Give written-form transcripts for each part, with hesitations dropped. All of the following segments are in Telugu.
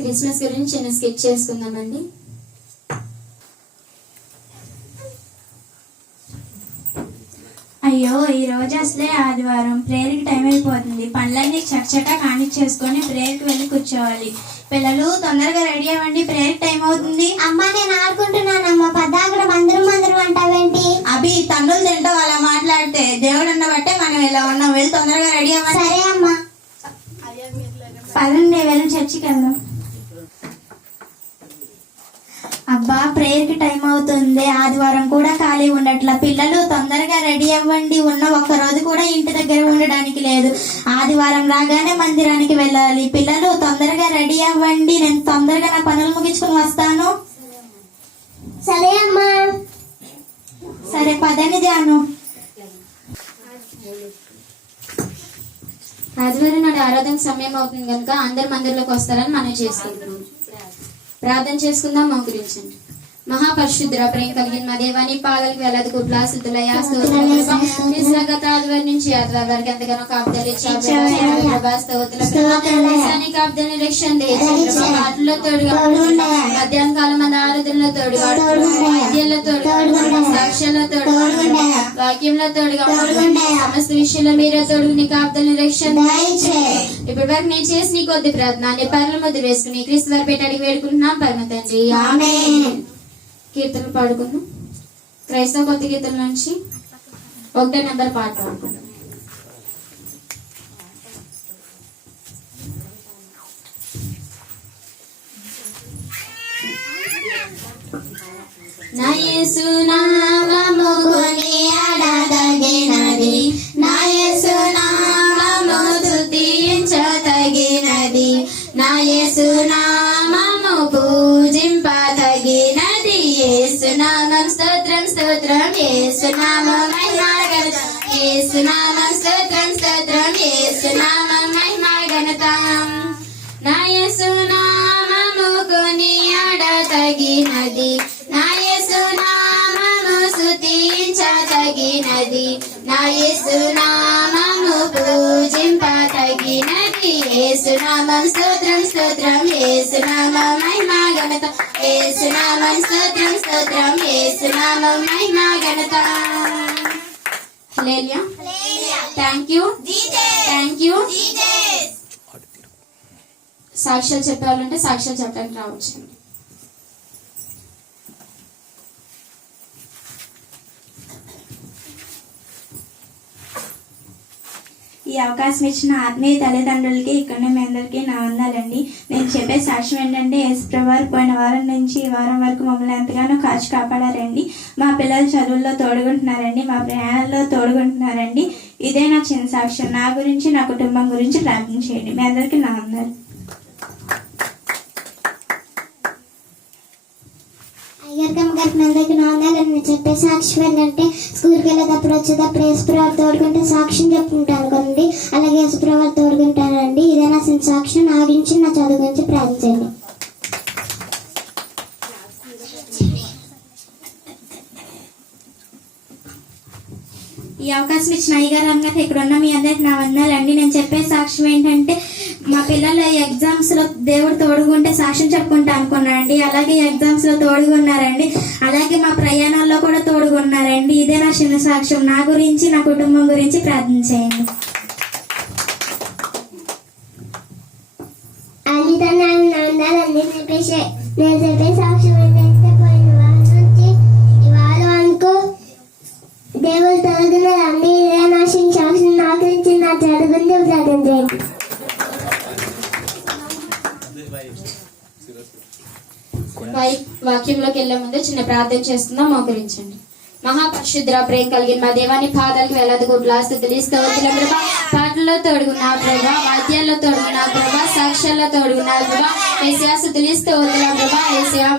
క్రిస్మస్ గురించి చిన్న స్కెచ్ చేసుకుందామండి. అయ్యో, ఈ రోజు అసలే ఆదివారం, ప్రేయర్కి టైం అయిపోతుంది. పనులన్నీ చకచకా కానిచ్చేసుకొని ప్రేయర్కి వెళ్ళి కూర్చోవాలి. పిల్లలు తొందరగా రెడీ అవ్వండి, ప్రేయర్కి టైం అవుతుంది. అమ్మా నేను ఆడుకుంటున్నానమ్మా, పద్దాకడ మందిరం మందిరం అంటావేంటి? అభి, తన్నులు తింటావు అలా మాట్లాడితే. దేవుడు ఉండబట్టే మనం ఇలా ఉన్నాం. వెళ్ళి తొందరగా రెడీ అవ్వండి. సరే అమ్మా. పదండి, వెళ్ళి చర్చికి వెళ్దాం. అబ్బా, ప్రేయర్ కి టైం అవుతుంది. ఆదివారం కూడా ఖాళీ ఉండట్లా. పిల్లలు తొందరగా రెడీ అవ్వండి. ఉన్న ఒక్క రోజు కూడా ఇంటి దగ్గర ఉండడానికి లేదు. ఆదివారం రాగానే మందిరానికి వెళ్ళాలి. పిల్లలు తొందరగా రెడీ అవ్వండి. నేను తొందరగా నా పనులు ముగించుకుని వస్తాను. సరే అమ్మా. సరే పదండి జాను. ఆదివారం నాడు ఆరాధన సమయం అవుతుంది కనుక అందరు మందిరంలోకి వస్తారని మనం చేసుకుంటున్నాం. ప్రార్థన చేసుకుందాం, మోకరించండి. మహాపరిశుద్ర ప్రేమ కలిగిన మా దేవాన్ని పాదాలకు వేలాది కుట్లాసులయ్యా గత ఆదివారం నుంచి ఆదివారం వరకు ఎంతగానో కాపుదలు కాపుదని రక్షణ వాటిలో తోడుగా మధ్యాహ్న కాలం మన ఆరాధనలో తోడుగా వైద్యంలో తోడుగా సాక్ష్యంలో తోడుగా వాక్యంలో తోడుగా సమస్త విషయంలో మీరే తోడుగు నీ కాపుదలని రక్షణ. ఇప్పటి వరకు నేను చేసి నీ కొద్ది ప్రార్థన పర్ల ముద్ర వేసుకుని క్రీస్తు వారి పెట్టి అడిగి వేడుకుంటున్నాం పరమ తండ్రి, ఆమేన్. కీర్తనలు పాడుకుందాం. క్రైస్తవ కొత్త కీర్తన నుంచి 1వ నెంబర్ పాట పాడుకుందాం. నా యేసు నామము కొనియాడదగినది, నా యేసు నామము స్తుతించదగినది, నా యేసు నామము పూజింపదగినది. యేసు నామం స్తోత్రం స్తోత్రం, యేసు నామం మహిమ ఘనత, యేసు నామం స్తోత్రం స్తోత్రం, యేసు నామం మహిమ ఘనత. నా యేసు నామము కొనియాడదగినది, నా యేసు నామము స్తుతించదగినది, నా యేసు నామము పూజింపదగినది. యేసు నామం స్తోత్రం స్తోత్రం, యేసు నామం మహిమ ఘనత, యేసు నామం స్తోత్రం స్తోత్రం, యేసు నామం మహిమ ఘనత. Hallelujah. Thank you, thank you. సాక్ష్యాలు చెప్పాలంటే సాక్ష్యాలు చెప్పడానికి రావచ్చు. ఈ అవకాశం ఇచ్చిన ఆత్మీయ తల్లిదండ్రులకి ఇక్కడ మీ అందరికీ నా వందలండి. నేను చెప్పే సాక్ష్యం ఏంటంటే, యేసుప్రభువారు పోయిన వారం నుంచి ఈ వారం వరకు మమ్మల్ని ఎంతగానో కాచి కాపాడారండి. మా పిల్లలు చదువుల్లో తోడుకుంటున్నారండి, మా ప్రయాణాల్లో తోడుకుంటున్నారండి. ఇదే నా చిన్న సాక్ష్యం. నా గురించి, నా కుటుంబం గురించి ప్రార్థన చేయండి. మీ అందరికీ నా వందలు. అందరికి నాన్నగారు చెప్పే సాక్ష్యం ఏంటంటే, స్కూల్కి వెళ్ళేటప్పుడు వచ్చేటప్పుడు యేసుప్రభువారు తోడుకుంటే సాక్ష్యం చెప్పుకుంటాను కదండి, అలాగే యేసుప్రభువారు తోడుకుంటారండి. ఇదే నా చిన్న సాక్ష్యం. నా గురించి, నా చదువు గురించి ప్రార్థించండి. ఈ అవకాశం ఇచ్చిన అయ్యగారు అమ్మగారు ఇక్కడ ఉన్న మీ అందరికి నా వందలండి. నేను చెప్పే సాక్ష్యం ఏంటంటే, మా పిల్లల ఎగ్జామ్స్ లో దేవుడు తోడుగుంటే సాక్ష్యం చెప్పుకుంటా అనుకున్నానండి. అలాగే ఎగ్జామ్స్ లో తోడుగున్నారండి, అలాగే మా ప్రయాణాల్లో కూడా తోడుగున్నారండి. ఇదే నా చిన్న సాక్ష్యం. నా గురించి, నా కుటుంబం గురించి ప్రార్థన చేయండి. నేను చెప్పే సాక్ష్యం ఏంటంటే, పోయిన వారం నుంచి ఈ వారం అనుకో దేవుడు తోడుగున్నారండి. ఇదే నా చిన్న సాక్ష్యం. నా గురించి, నా చదువు గురించి ప్రార్థన చేయండి. వాక్యంలోకి వెళ్లే ముందు చిన్న ప్రార్థన చేస్తుందాం, మోకరించండి. మహాపరిశుద్ర ప్రేమ కలిగిన మా దేవాన్ని పాదాలకు వేలాది కోట్ల స్తుతులు స్తోత్రం ప్రభా. పాటల్లో తోడుగున్నా ప్రభా, వాద్యాల్లో తోడుగున్నా ప్రభా, సాక్ష్యాల్లో తోడుగున్నా ప్రభా. ఏసయా స్తుతులు స్తోత్రం ప్రభా. ఏసయా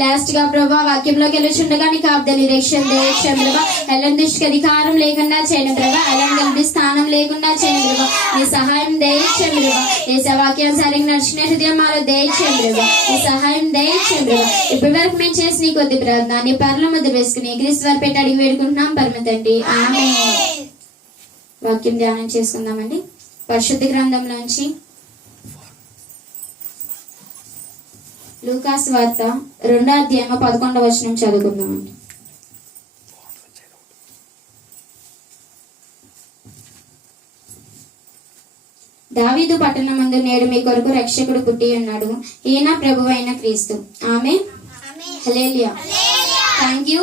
లాస్ట్ గా ప్రభా వాక్యంలోకి వెళ్ళుచుండగా నీ కాపుదలి రక్షణ దయచేయండి ప్రభా. ఎల్లం దృష్టికి అధికారం లేకుండా చేయను ప్రభా, ఎల్లం కలిపి స్థానం లేకుండా చేయను ప్రభా. నీ సహాయం దయచేయండి ప్రభా. ఏసా వాక్యానుసారంగా నడిచిన హృదయం మాలో దయచేయండి ప్రభా. నీ సహాయం దయచేయండి ప్రభా. ఇప్పటి వరకు మేము చేసి నీ కొద్ది ప్రార్థన నీ పర్ల ముద్ర వేసుకుని వారి పెట్టి అడిగి వేడుకుంటున్నాం పరమ తండ్రి, ఆమేన్. వాక్యం ధ్యానం చేసుకుందామండి. పరిశుద్ధ గ్రంథంలోంచి లూకాసు వార్త 2:11 చదువుకుందామండి. దావీదు పట్టణమందు నేడు మీ కొరకు రక్షకుడు పుట్టి ఉన్నాడు, ఈయన ప్రభువైన Kristu. Amen. Hallelujah. Thank you.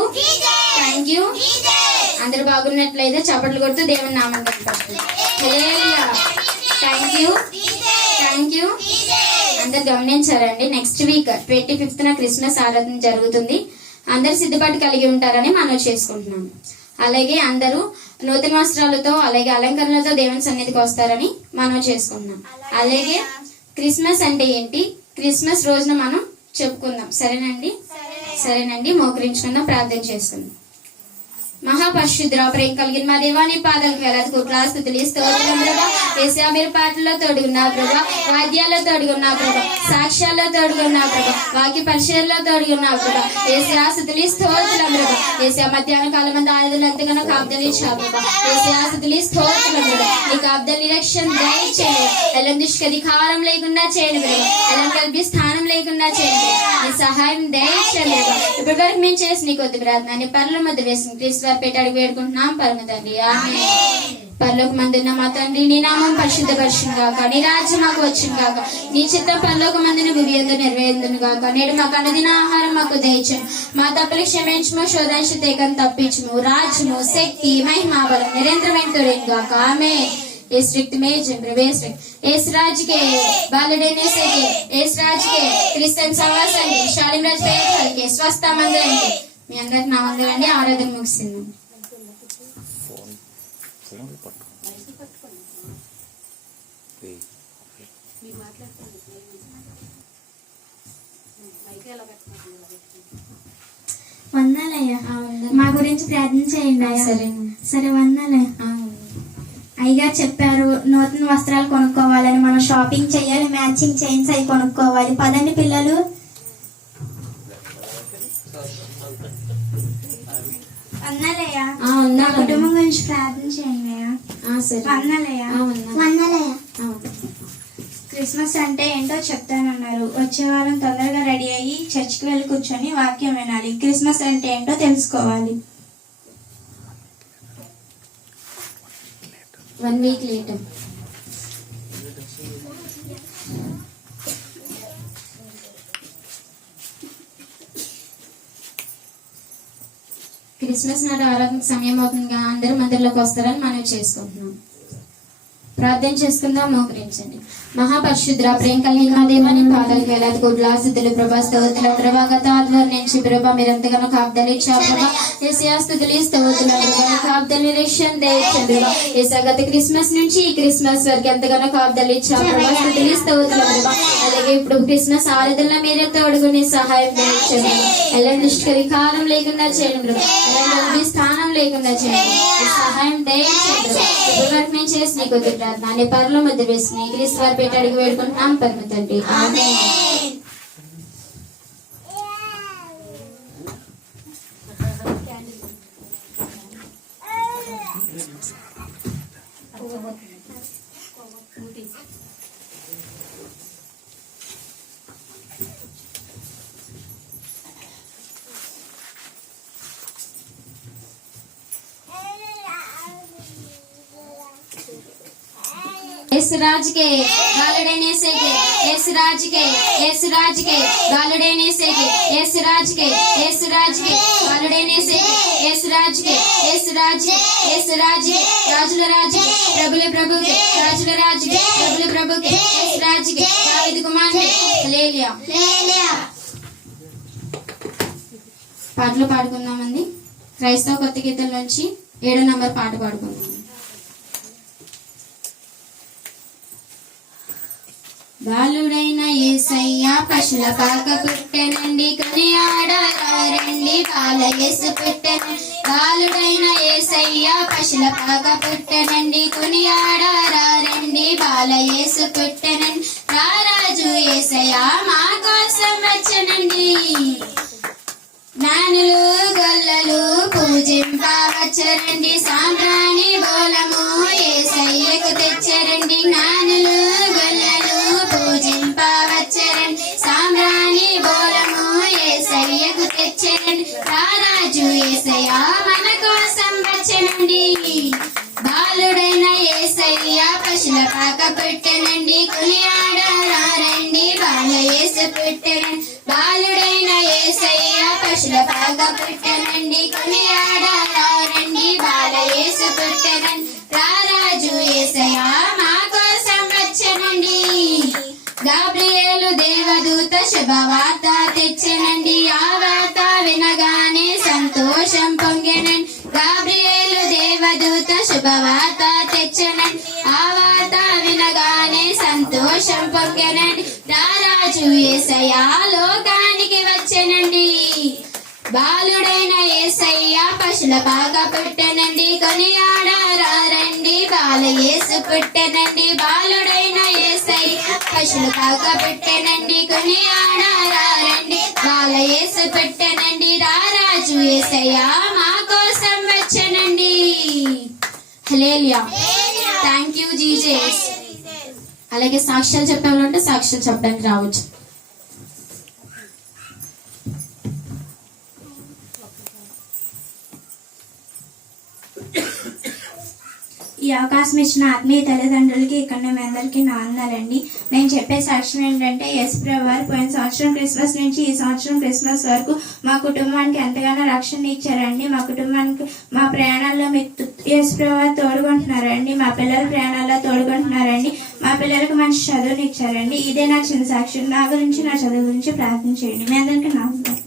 అందరు బాగున్నట్లయితే చప్పట్లు కొడుతూ దేవుని నామం కనపడుతుంది. హల్లెలూయా. Thank you. అందరు గమనించారండి. నెక్స్ట్ వీక్ 25th క్రిస్మస్ ఆరాధన జరుగుతుంది. అందరు సిద్ధపాటు కలిగి ఉంటారని మనం చేసుకుంటున్నాము. అలాగే అందరూ నూతన వస్త్రాలతో అలాగే అలంకరణలతో దేవుని సన్నిధికి వస్తారని మనం చేసుకుంటున్నాం. అలాగే క్రిస్మస్ అంటే ఏంటి, క్రిస్మస్ రోజున మనం చెప్పుకుందాం. సరేనండి మోకరించుకుందాం, ప్రార్థన చేసుకుందాం. మహాపరిశుద్ధ ప్రేమ కలిగిన మా దేవాని పాదాలకు వేలాది కోట్ల స్తుతులు స్తోత్రం ప్రభా. యేసయ్యా మీరు పాటల్లో తోడుగున్నా ప్రభా, వాద్యాల్లో తోడుగున్నా ప్రభా, సాక్ష్యాల్లో తోడుగున్నా ప్రభా, వాక్య పరిచయాల్లో తోడుగున్నా ప్రభా. యేసయ్యా స్తుతులు స్తోత్రం ప్రభా. యేసయ్యా మధ్యాహ్న కాలం మంది ఆయుధులు ఎంతగానో కాపుదలు ఇచ్చావు ప్రభా. యేసయ్యా స్తుతులు స్తోత్రం ప్రభా. నీ కాపుదల నిరీక్షణ దయచేయండి. ఎలం దుష్క అధికారం లేకుండా చేయండి ప్రభా, ఎలం కలిపి స్థానం లేకుండా చేయండి. నీ సహాయం దయచేయండి ప్రభా. ఇప్పటి వరకు మేము చేసి నీ కొద్ది ప్రార్థన నీ పనుల మధ్య వేసిన క్రీస్తు పెట్టాడికి వేడుకుంటున్నాం పరమ తండ్రి. ఆమేన్. పరలోక మందున్న మా తండ్రి, నీ నామం పరిశుద్ధపరచును గాక, నీ రాజ్యం మాకు వచ్చును గాక, నీ చిత్తం పరలోక మందున భూమి యందు నెరవేరును గాక. నేడు మాకు అనుదిన ఆహారం మాకు దయచేయము, మా తప్పులు క్షమించుము, శోధన తేకను తప్పించుము. రాజ్యము శక్తి మహిమ బలం నిరంతరమైన తోడేను గాక. ఆమేన్. इस रिक्त में प्रवेश इस राज्य के बालडेने से के इस राज्य के क्रिश्चियन समासन के शालिम राज पेखल के स्वस्थ मंदिर के మీ అందరికి నా వందలండి. ఆరాధన ముగిసింది. వందాలయ్యా, మా గురించి ప్రార్థన చేయండి అయ్యా. సరే వందాలయ్యా. అయ్యగారు చెప్పారు నూతన వస్త్రాలు కొనుక్కోవాలని, మనం షాపింగ్ చేయాలి, మ్యాచింగ్ చైన్స్ అవి కొనుక్కోవాలి. పదండి పిల్లలు. వందాలయ్యా, నా కుటుంబం గురించి ప్రార్థన చేయండి అయ్యా. వందాలయ్యా. క్రిస్మస్ అంటే ఏంటో చెప్తానన్నారు. వచ్చే వారం తొందరగా రెడీ అయ్యి చర్చికి వెళ్ళి కూర్చొని వాక్యం వినాలి. క్రిస్మస్ అంటే ఏంటో తెలుసుకోవాలి. 1 week later. క్రిస్మస్ నాడు ఆరాధనకు సమయం అవుతుందిగా అందరూ మందిరంలోకి వస్తారని మనం చేసుకుంటున్నాం. ప్రార్థన చేసుకుందాం, మోకరించండి. మహాపరిశుద్ర ప్రేమ కలిగిన మా దేవాని పాదాలకు వేలాది కోట్ల స్తుతులు ప్రభా, స్తోత్రులు ప్రభా. గత ఆదివారం నుంచి ప్రభా మీరు ఎంతగానో కాపుదలు ఇచ్చారు ప్రభా. యేసయ్యా స్తుతులు స్తోత్రులు ప్రభా. కాపుదల నిరీక్షణ దయచేయండి ప్రభా. యేసయ్యా గత క్రిస్మస్ నుంచి ఈ క్రిస్మస్ వరకు ఎంతగానో కాపుదలు ఇచ్చారు ప్రభా. స్తుతులు స్తోత్రులు ప్రభా. అలాగే ఇప్పుడు క్రిస్మస్ ఆరాధనలో మీరే తోడుగుని సహాయం దయచేయండి. ఎలా నిష్కరికారం లేకుండా చేయండి ప్రభా, ఎలా స్థానం లేకుండా చేయండి. సహాయం దయచేయండి ప్రభా. ఇప్పటి వరకు మేము చేసి నీ కొద్ది ప్రార్థన నీ పరుల మధ్య వేసి క్రీస్తు వారి పెట్టి అడిగి వేడుకుంటున్నాం పరమ తండ్రి. ఆమేన్. इस राज के गालडेने से के इस राज के गालडेने से के इस राज के गालडेने से के इस राज के राजुल राज के प्रभु के राजुल राज के प्रभु के इस राज के दावीद कुमार के హల్లెలూయా. పాటలు పాడుకుందామండి. క్రైస్తవ కొత్త గీతాల నుంచి 7వ నంబర్ పాట పాడుకుందాం. బాలుడైన యేసయ్య పశుల పాక పుట్టెనండి, కొనియాడరండి బాల యేసు పుట్టెనండి. బాలుడైన యేసయ్య పశుల పాక పుట్టెనండి, కొనియాడరండి బాల యేసు పుట్టెనండి. రారాజు యేసయ్య మా కోసం వచ్చెనండి, జ్ఞానులు గొల్లలు పూజింపవచ్చరండి. సాంబ్రాణి బోలము యేసయ్యకు తెచ్చరండి, జ్ఞానులు గొల్లలు పూజింపవచ్చరండి. సాంబ్రాణి బోల పుట్టెనండి బాలుడైన యేసయ్య పశుల పాక పుట్టెనండి కొనియాడారండి బాల యేసు పుట్టెనండి రారాజు యేసయ్య మా కోసం వచ్చెనండి గాబ్రియేలు దేవదూత శుభవార్త తెచ్చెనండి ఆ వార్త వినగానే సంతోషం పొంగెనండి గాబ్రియేలు దేవదూత శుభవార్త తెచ్చెనండి ఆ వార్త వినగానే సంతోషం పొంగెనండి రారాజు యేసయ్య లోకానికి వచ్చెనండి బాలుడైన యేసయ్య పశుల పాక పుట్టెనండి కొనియాడారండి బాల యేసు పుట్టెనండి బాలుడైన యేసయ్య పశుల పాక పుట్టెనండి కొనియాడారండి బాల యేసు పుట్టెనండి రారాజు యేసయ్య మా కోసం వచ్చెనండి హల్లెలూయా థ్యాంక్ యూ జీసస్. అలాగే సాక్ష్యాలు చెప్పాలంటే సాక్ష్యాలు చెప్పడానికి రావచ్చు. ఈ అవకాశం ఇచ్చిన ఆత్మీయ తల్లిదండ్రులకి ఇక్కడ మీ అందరికీ నా వందనాలండి. నేను చెప్పే సాక్ష్యం ఏంటంటే యేసుప్రభు వారు పోయిన సంవత్సరం క్రిస్మస్ నుంచి ఈ సంవత్సరం క్రిస్మస్ వరకు మా కుటుంబానికి ఎంతగానో రక్షణ ఇచ్చారండి. మా కుటుంబానికి మా ప్రయాణాల్లో మీకు యేసుప్రభు వారు తోడుకుంటున్నారండి. మా పిల్లల ప్రయాణాల్లో తోడుకుంటున్నారండి. మా పిల్లలకు మంచి చదువుని ఇచ్చారండి. ఇదే నా చిన్న సాక్ష్యం. నా గురించి నా చదువు గురించి ప్రార్థన చేయండి. మీ అందరికీ నా వందనాలు.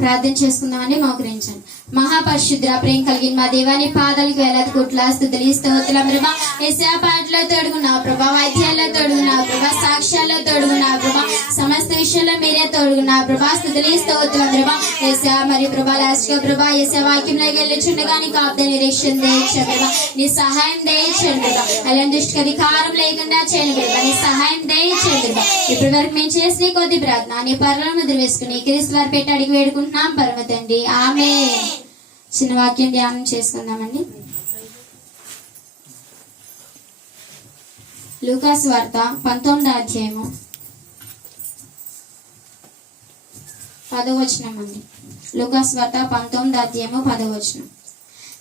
ప్రార్థన చేసుకుందామని మోకరించండి. మహాపరిశుద్ర ప్రేమ కలిగిన మా దేవాని పాదాలకు వేలాది కోట్ల స్తుతులు స్తోత్రం ప్రభా. యేసయ్య పాటలో తోడుగున్నావు ప్రభా, వాయిద్యాల్లో తోడుగున్నావు ప్రభా, సాక్ష్యాల్లో తోడుగున్నావు ప్రభా, సమస్త విషయంలో మీరే తోడుగున్నావు ప్రభా. స్తుతులు స్తోత్రం ప్రభా. యేసయ్య మరి ప్రభా లాస్ట్ గా ప్రభా యేసయ్య వాక్యంలోకి వెళ్ళుచుండగా నీ కాపుద నిరీక్షణ దయచేయండి ప్రభా, నీ సహాయం దయచేయండి ప్రభా. అలాంటి దృష్టికి అధికారం లేకుండా చేయండి ప్రభా, నీ సహాయం దయచేయండి ప్రభా. ఇప్పటి వరకు మేము చేసిన కొద్ది ప్రార్థన నీ పర్ల ముద్ర వేసుకుని క్రీస్తు వారి పెట్టి అడిగి వేడుకుంటున్నాం పరమ తండ్రి ఆమేన్. చిన్న వాక్యం ధ్యానం చేసుకుందామండి. లూకాసు వార్త 19వ అధ్యాయము 10వ వచనం అండి. లూకాసు వార్త 19వ అధ్యాయము 10వ వచనం.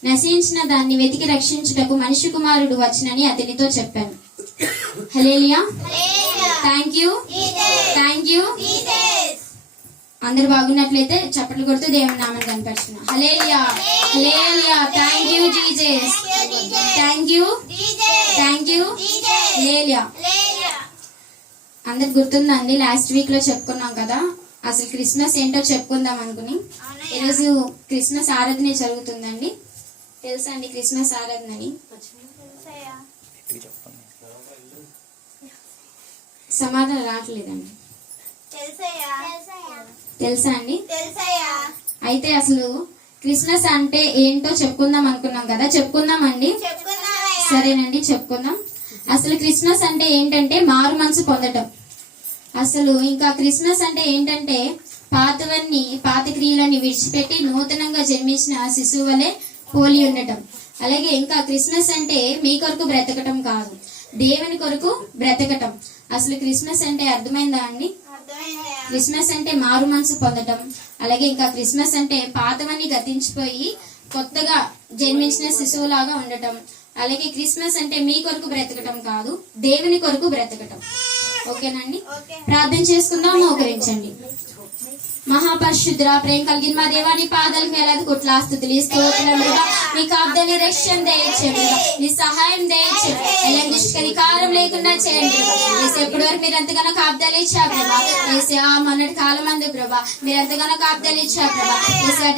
నశించిన దాన్ని వెతికి రక్షించుటకు మనిషి కుమారుడు వచ్చినని అతనితో చెప్పాను. Hallelujah thank you thank you. అందరు బాగున్నట్లయితే చప్పట్లు కొడుతూ దేవుని నామాన్ని కనపరుచుకున్నాం. Hallelujah hallelujah thank you Jesus thank you thank you hallelujah. అందరికి గుర్తుందండి, లాస్ట్ వీక్ లో చెప్పుకున్నాం కదా అసలు క్రిస్మస్ ఏంటో చెప్పుకుందాం అనుకుని. ఈరోజు క్రిస్మస్ ఆరాధన జరుగుతుందండి. తెలుసా అండి క్రిస్మస్ ఆరాధనని? సమాధానం రావట్లేదండి. తెలుసా అండి? అయితే అసలు క్రిస్మస్ అంటే ఏంటో చెప్పుకుందాం అనుకున్నాం కదా, చెప్పుకుందామండి. సరేనండి చెప్పుకుందాం. అసలు క్రిస్మస్ అంటే ఏంటంటే మారు మనసు పొందటం. అసలు ఇంకా క్రిస్మస్ అంటే ఏంటంటే పాతవన్నీ పాత క్రియలన్నీ విడిచిపెట్టి నూతనంగా జన్మించిన శిశువు వలె పోలి ఉండటం. అలాగే ఇంకా క్రిస్మస్ అంటే మీ కొరకు బ్రతకటం కాదు, దేవుని కొరకు బ్రతకటం. అసలు క్రిస్మస్ అంటే అర్థమైందా అండి? క్రిస్మస్ అంటే మారు మనసు పొందటం. అలాగే ఇంకా క్రిస్మస్ అంటే పాతవన్నీ గతించిపోయి కొత్తగా జన్మించిన శిశువులాగా ఉండటం. అలాగే క్రిస్మస్ అంటే మీ కొరకు బ్రతకటం కాదు, దేవుని కొరకు బ్రతకటం. ఓకేనండి? ప్రార్థన చేసుకుందాం, మోకరించండి. మహాపరిశుద్ర ప్రేమ కలిగిన మా దేవాని పాదాలకు వేలాది కోట్ల స్తుతులు స్తోత్రం ప్రభా. మీ కాపుదలని రక్షణ దయచేయండి, నీ సహాయం దయచేయండి, ఎలాంటి దుష్కరికారం లేకుండా చేయండి ప్రభా. ఎప్పటి వరకు మీరు ఎంతగానో కాపుదలు ఇచ్చారు ప్రభా. మొన్నటి కాలం అందు ప్రభా మీరు ఎంతగానో కాపుదలు ఇచ్చారు ప్రభా.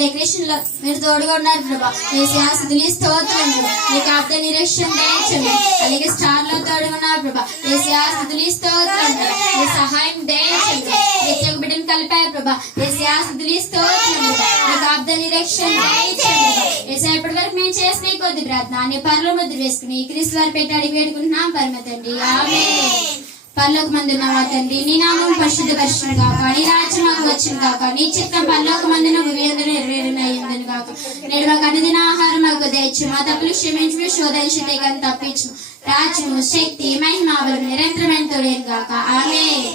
డెకరేషన్ లో మీరు తోడుగా ఉన్నారు ప్రభా. స్తుతులు స్తోత్రం ప్రభా. మీ కాపుదలని రక్షణ దయచేయండి, అలాగే స్టార్ లో తోడుగున్నారు ప్రభా. స్తుతులు స్తోత్రం ప్రభా. మీ సహాయం దయచేయండి, ప్రతి ఒక్క బిడ్డను కలిపారు ప్రభా. ఇప్పటి వరకు మేము చేసిన కొద్ది ప్రార్థన నీ పరలో ముద్ర వేసుకుని క్రీస్తు వారి పెట్టి అడిగి వేడుకుంటున్నాం పరమ తండ్రి ఆమేన్. పరలోక మందున్న మా తండ్రి, నీ నామం పరిశుద్ధ పరిశుద్ధం కాక, నీ రాజ్యం మాకు వచ్చిన కాక, నీ చిత్తం పరలోక మందున నెరవేరునయ్యిందని కాక, నేడు మాకు అనుదిన ఆహారం మాకు దయచు, మా తప్పులు క్షమించు, శోధించి తప్పించు, రాజ్యము శక్తి మహిమ బలము నిరంతరమైన తోడేను కాక ఆమేన్.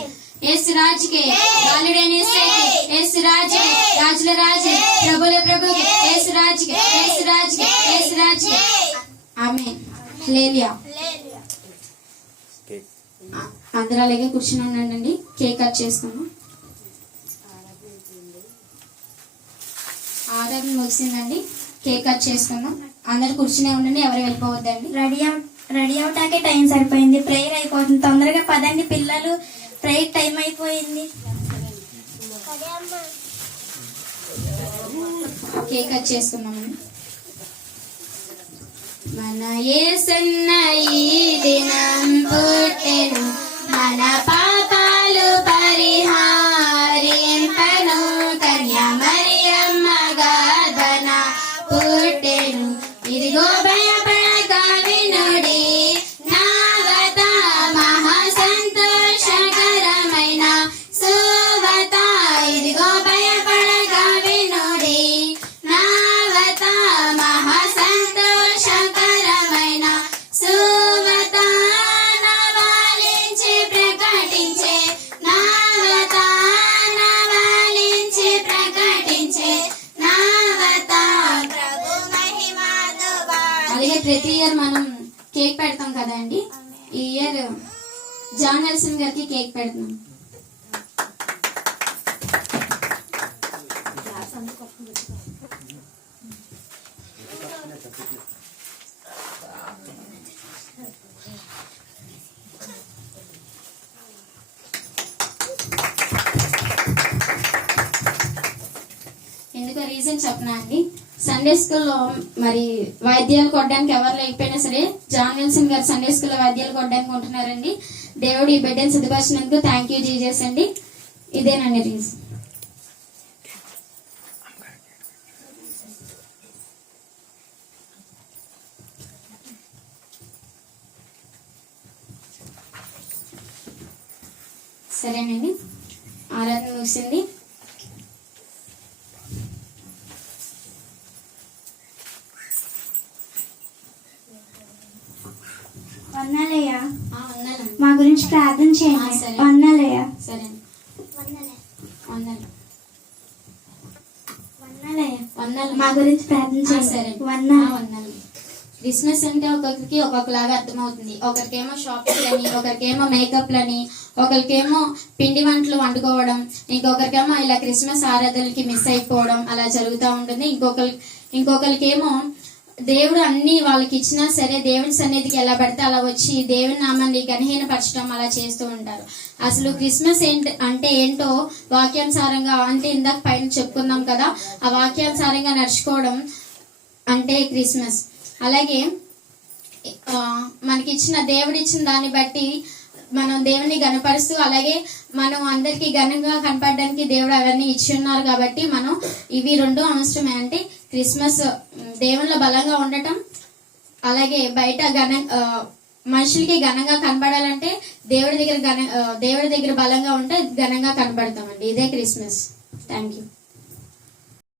యేసు రాజుకే బాలుడైన యేసు రాజుకే రాజుల రాజు ప్రభుల ప్రభుకి యేసు రాజుకే ఆమె లేలియా. అందరూ అలాగే కూర్చుని ఉండండి. కేక్ కట్ చేసుకున్నాం. ఆర్డర్ ముగిసిందండి. కేక్ కట్ చేసుకున్నాం. అందరు కూర్చునే ఉండండి, ఎవరు వెళ్ళిపోవద్దండి. రెడీ అవటాకే టైం సరిపోయింది. ప్రేయర్ అయిపోతుంది. తొందరగా పదండి పిల్లలు, ప్రేయర్ టైం అయిపోయింది. కేక్ కట్ చేసుకున్నామండి. మన యేసన్న ఈ దినం పుట్టెను, మన పాపాలు పరిహారింపను, కన్య మరియమ్మ గర్భన పుట్టెను. ఇదిగో భయపడక వినుడి, నావత మహా సంతోషకరమైన సువత. ఇదిగో భయపడక వినుడి, నావత మహా సంతోషకరమైన సువత. నవాలించి ప్రకటించే, నావత నవాలించి ప్రకటించే, నావత ప్రభు మహిమతో. అలాగే ప్రతి ఇయర్ మనం కేక్ పెడతాం కదండి. ఈ ఇయర్ జాన్ నెల్సన్ గారికి కేక్ పెడుతున్నాం. ఎందుకో రీజన్ చెప్పనా అండి. సండే స్కూల్లో మరి వాయిద్యాలు కొట్టడానికి ఎవరు లేకపోయినా సరే జాన్ విల్సన్ గారు సండే స్కూల్లో వాయిద్యాలు కొట్టడానికి ఉంటున్నారండి. దేవుడు ఈ బిడ్డను సిద్ధపరిచినందుకు థ్యాంక్ యూ జీజస్ అండి. ఇదేనండి రీజన్. సరేనండి, ఆరాధన ముగిసింది. వందలయ్య, వందనం. మా గురించి ప్రార్థన చేయండి. సరే. వందలయ్య. సరే వందనం. వందలయ్య, వందనం. మా గురించి ప్రార్థన సరే చేయండి. వందలు. వందనం. క్రిస్మస్ అంటే ఒక్కొక్కరికి ఒక్కొక్కలాగా అర్థమవుతుంది. ఒకరికేమో షాపింగ్ అని, ఒకరికేమో మేకప్లని, ఒకరికేమో పిండి వంటలు వండుకోవడం, ఇంకొకరికేమో ఇలా క్రిస్మస్ ఆరాధనలకి మిస్ అయిపోవడం అలా జరుగుతూ ఉంటుంది. ఇంకొకరికేమో దేవుడు అన్ని వాళ్ళకి ఇచ్చినా సరే దేవుని సన్నిధికి ఎలా పడితే అలా వచ్చి దేవుని నామాన్ని గణహీనపరచడం అలా చేస్తూ ఉంటారు. అసలు క్రిస్మస్ అంటే ఏంటో వాక్యానుసారంగా, అంటే ఇందాక పైన చెప్పుకున్నాం కదా, ఆ వాక్యానుసారంగా నడుచుకోవడం అంటే క్రిస్మస్. అలాగే మనకిచ్చిన దేవుడిచ్చిన దాన్ని బట్టి మనం దేవుని గణపరుస్తూ, అలాగే మనం అందరికి ఘనంగా కనపడడానికి దేవుడు అవన్నీ ఇచ్చి ఉన్నారు కాబట్టి మనం ఇవి రెండు అవసరమే. అంటే క్రిస్మస్ దేవుళ్ళ బలంగా ఉండటం, అలాగే బయట మనుషులకి ఘనంగా కనపడాలంటే దేవుడి దగ్గర బలంగా ఉంటే ఘనంగా కనపడతామండి. ఇదే క్రిస్మస్. Thank you.